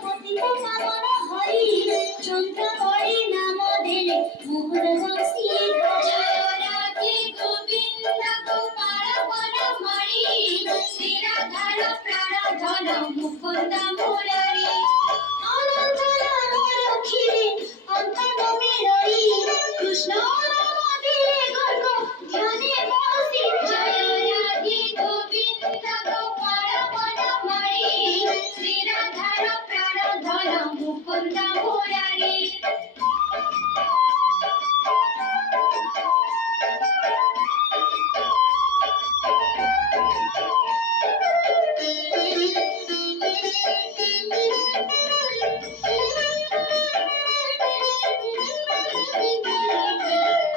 পতিত পাবন হরি চন্দ্র করে নাম দেলে মোহর বাসি জয় রাধে গোবিন্দ গোপাল বন মারি শ্রী রাধার প্রাণ ধন মুকুন্দ মুরারি আনন্দ রক্ষিরে অন্তর্গমে রই কৃষ্ণ নাম দিলে গর্গ ধ্যানে বসি জয় রাধে গোবিন্দ গোপাল বন মারি শ্রী রাধার প্রাণ ধন মুকুন্দ মুরারি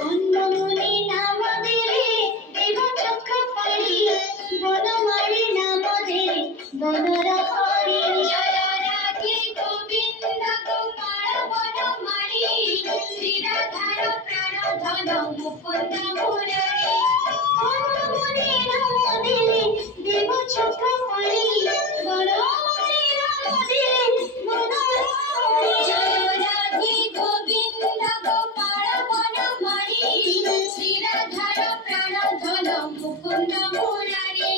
অন্নমুনি নাম দিলে দেব চক্র পারি বনমারি নাম দিলে বনর হরি জয় রাধে গোবিন্দ গোপাল বনমারি শ্রী রাধার প্রাণ ধন মুকুন্দ মুরারি অন্নমুনি নাম দিলে দেব চক্র পারি বনমারি নাম দিলে বনর হরি জয় রাধে গোবিন্দ গোপাল বনমারি শ্রী রাধার প্রাণ ধন মুকুন্দ মুরারি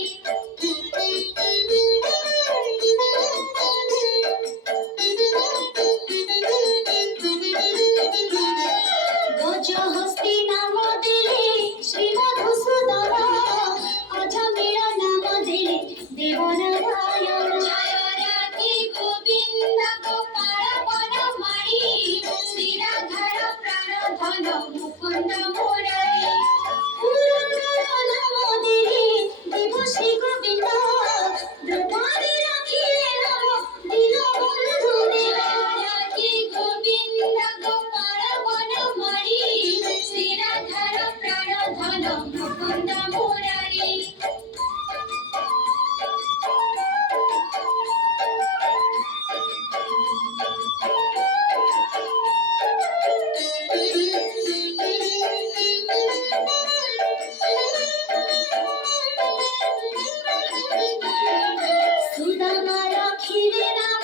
গজহস্তি নাম দিলে শ্রী মধুসূদন অজমেয় নাম দিলে দেবনারায়ণ জয় রাধে গোবিন্দ গোপাল বনমারি শ্রী রাধার প্রাণ ধন মুকুন্দ মুরারি পুরন্দর নাম দিলে দেব শ্রী গোবিন্দ দ্রৌপদী রাখিলে নাম দিল বন্ধু দেব রাধে গোবিন্দ গোপাল বনমারি শ্রী রাধার প্রাণ ধন মুকুন্দ মুরারি সুদামা রাখিলে নাম